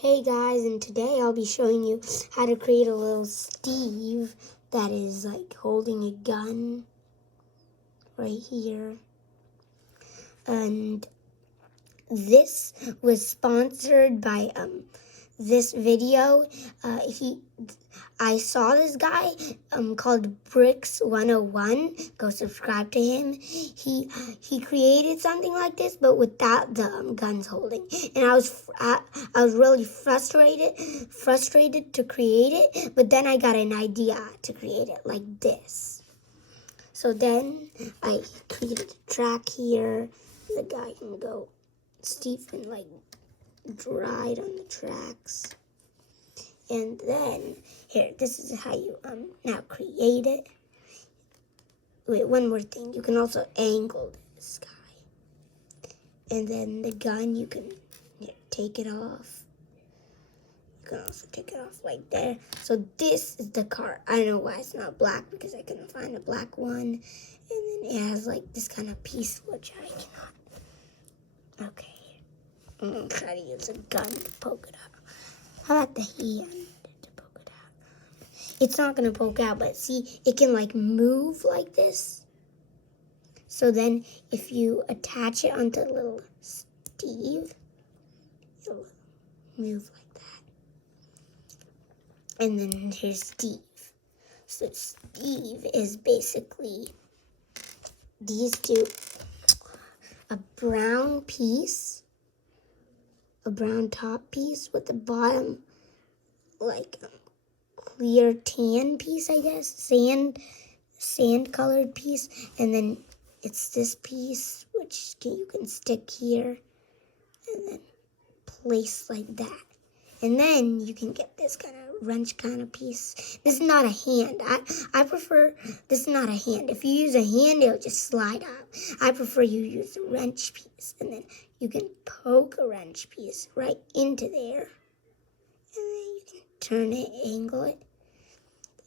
Hey guys, and today I'll be showing you how to create a little Steve that is like holding a gun right here. And this was sponsored by this video. I saw this guy called Bricks 101. Go subscribe to him. He created something like this, but without the guns holding. And I was really frustrated to create it. But then I got an idea to create it like this. So then I created a track here. The guy can go. Steve can like ride on the tracks. And then, here, this is how you now create it. Wait, one more thing. You can also angle this guy. And then the gun, you can take it off. You can also take it off like there. So this is the car. I don't know why it's not black, because I couldn't find a black one. And then it has like this kind of piece, which I cannot. Okay. I'm going to try to use a gun to poke it out. How about the hand to poke it out? It's not going to poke out, but see, it can like move like this. So then if you attach it onto little Steve, it'll move like that. And then here's Steve. So Steve is basically these two, a brown piece, a brown top piece with the bottom like clear tan piece, I guess, sand colored piece, and then it's this piece which you can stick here and then place like that. And then you can get this kind of wrench kind of piece. This is not a hand. I prefer, this is not a hand. If you use a hand, it'll just slide out. I prefer you use a wrench piece. And then you can poke a wrench piece right into there. And then you can turn it, angle it.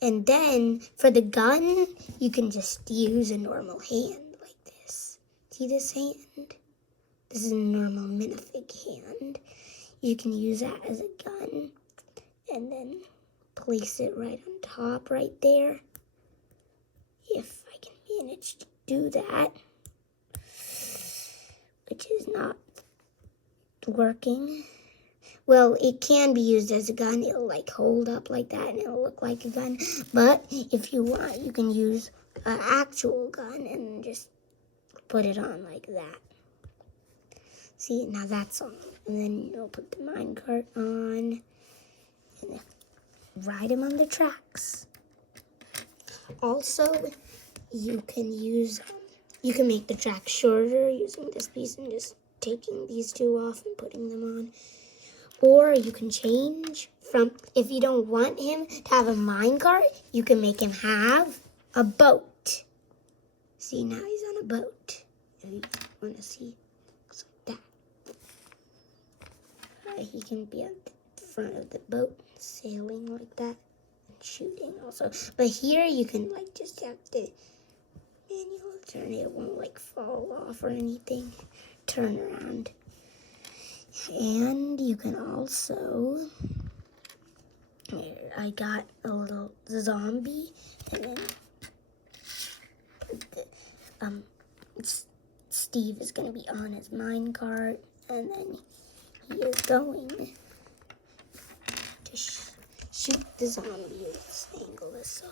And then for the gun, you can just use a normal hand like this. See this hand? This is a normal minifig hand. You can use that as a gun and then place it right on top right there. If I can manage to do that, which is not working. Well, it can be used as a gun. It'll like hold up like that and it'll look like a gun. But if you want, you can use an actual gun and just put it on like that. See, now that's on. And then you'll put the minecart on and then ride him on the tracks. Also, you can make the track shorter using this piece and just taking these two off and putting them on. Or you can change from, if you don't want him to have a minecart, you can make him have a boat. See, now he's on a boat. If you want to see, looks like that. He can be at the front of the boat, sailing like that, and shooting also. But here you can like just have to manual turn it. It won't like fall off or anything. Turn around. And you can also, here, I got a little zombie, and then Steve is going to be on his minecart, and then he is going to shoot the zombie. Let's angle this so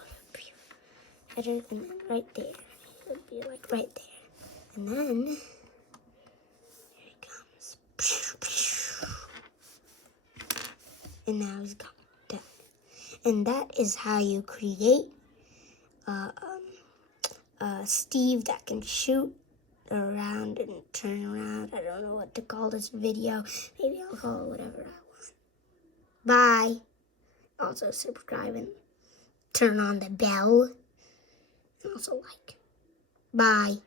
better, and then right there, it'll be like right there, and then and now he's done. And that is how you create Steve that can shoot around and turn around. I don't know what to call this video. Maybe I'll call it whatever I want. Bye. Also subscribe and turn on the bell. And also like. Bye.